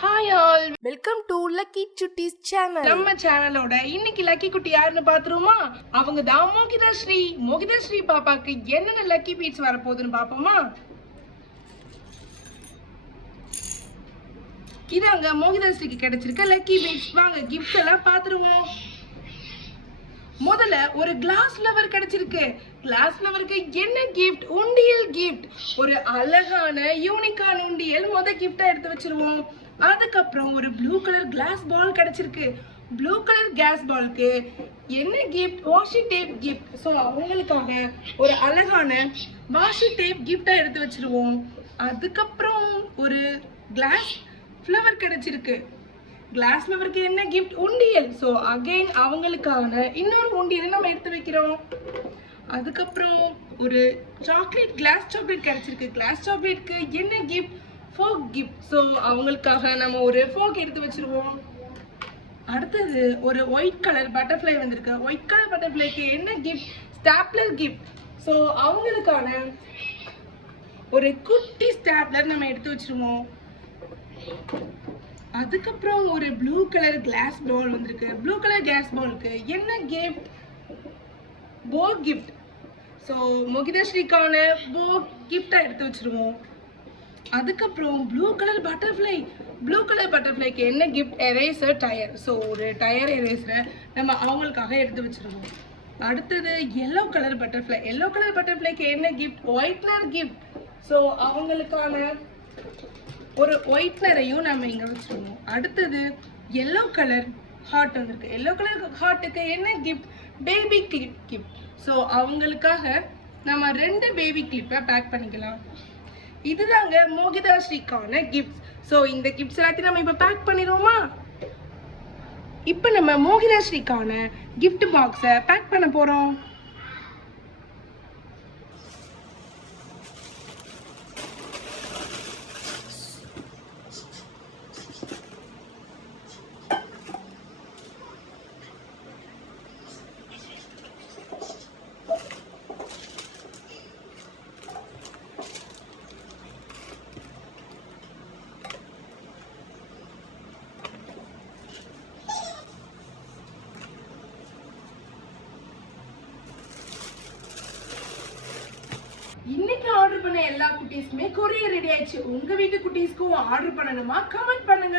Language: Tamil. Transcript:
Hi all, welcome to lucky Chutties channel. நம்ம சேனலோட இன்னைக்கு லக்கி குட்டி யாருன்னு பாத்துருவோமா? அவங்க தான் மோகிதாஸ்ரீ. மோகிதாஸ்ரீ பாப்பாக்கு என்னென்ன லக்கி பீட்ஸ் வரப்போகுதுன்னு பாப்போமா? இதாங்க மோகிதாஸ்ரீக்கு கிடைச்சிருக்க லக்கி பீட்ஸ். வாங்க கிஃப்ட் எல்லாம் பாத்துருவோம். முதல்ல ஒரு கிளாஸ் ஃப்ளவர் கிடைச்சிருக்கு. கிளாஸ் ஃப்ளவருக்கு என்ன கிஃப்ட்? உண்டியல் கிஃப்ட். ஒரு அழகான யூனிக்கான உண்டியல் கிஃப்டா எடுத்து வச்சிருவோம். அதுக்கப்புறம் ஒரு ப்ளூ கலர் கிளாஸ் பால் கிடைச்சிருக்கு. ப்ளூ கலர் கேஸ் பால்க்கு என்ன gift? Washi tape gift. So அவங்களுக்காக ஒரு அழகான வாஷி டேப் கிஃப்டா எடுத்து வச்சிருவோம். அதுக்கப்புறம் ஒரு கிளாஸ் ஃப்ளவர் கிடைச்சிருக்கு. கிளாஸ் ஃப்ளவருக்கு என்ன கிஃப்ட்? உண்டியல். ஸோ அகைன் அவங்களுக்கான இன்னொரு உண்டியல் நம்ம எடுத்து வைக்கிறோம். அதுக்கப்புறம் ஒரு சாக்லேட், கிளாஸ் சாக்லேட் கிடைச்சிருக்கு. கிளாஸ் சாக்லேட்க்கு என்ன கிஃப்ட்? Folk gift. ஸோ அவங்களுக்காக நம்ம ஒரு ஃபோக் எடுத்து வச்சிருவோம். அடுத்தது ஒரு ஒயிட் கலர் பட்டர்ஃப்ளை வந்திருக்கு. ஒயிட் கலர் பட்டர்ஃப்ளைக்கு என்ன கிஃப்ட்? Stapler gift. ஸோ அவங்களுக்கான ஒரு குட்டி ஸ்டாப்லர் நம்ம எடுத்து வச்சிருவோம். அதுக்கப்புறம் ஒரு ப்ளூ கலர் கிளாஸ் பால் வந்திருக்கு. ப்ளூ கலர் கிளாஸ் பாலுக்கு என்ன கிஃப்ட்? போ கிஃப்ட். ஸோ மோகிதாஸ்ரீக்கான போ கிஃப்டா எடுத்து வச்சிருவோம். அதுக்கப்புறம் blue colour butterfly. Blue colour பட்டர்ஃப்ளைக்கு என்ன கிஃப்ட்? Eraser tyre. ஸோ ஒரு டயர் எரேசரை நம்ம அவங்களுக்காக எடுத்து வச்சிருவோம். அடுத்தது yellow colour butterfly. Yellow colour பட்டர்ஃப்ளைக்கு என்ன கிஃப்ட்? Whitener gift. ஸோ அவங்களுக்கான ஒரு ஒயிட்னரையும் நம்ம இங்கே வச்சிருவோம். அடுத்தது எல்லோ கலர் ஹார்ட் வந்திருக்கு. எல்லோ கலர் ஹார்ட்டுக்கு என்ன gift? Baby clip gift. So அவங்களுக்காக நம்ம 2 பேபி கிளிப்பை பேக் பண்ணிக்கலாம். இதுதாங்க மோகிதாஸ்ரீக்கான கிஃப்ட்ஸ். ஸோ இந்த கிஃப்ட்ஸ் எல்லாத்தையும் நம்ம இப்போ பேக் பண்ணிடுவோமா? இப்போ நம்ம மோகிதாஸ்ரீக்கான கிஃப்ட் பாக்ஸை பேக் பண்ண போகிறோம். இன்னைக்கு ஆர்டர் பண்ண எல்லா குட்டீஸ்க்குமே கொரியர் ரெடி ஆயிடுச்சு. உங்க வீட்டு குட்டீஸ்க்கும் ஆர்டர் பண்ணணுமா? கமெண்ட் பண்ணுங்க.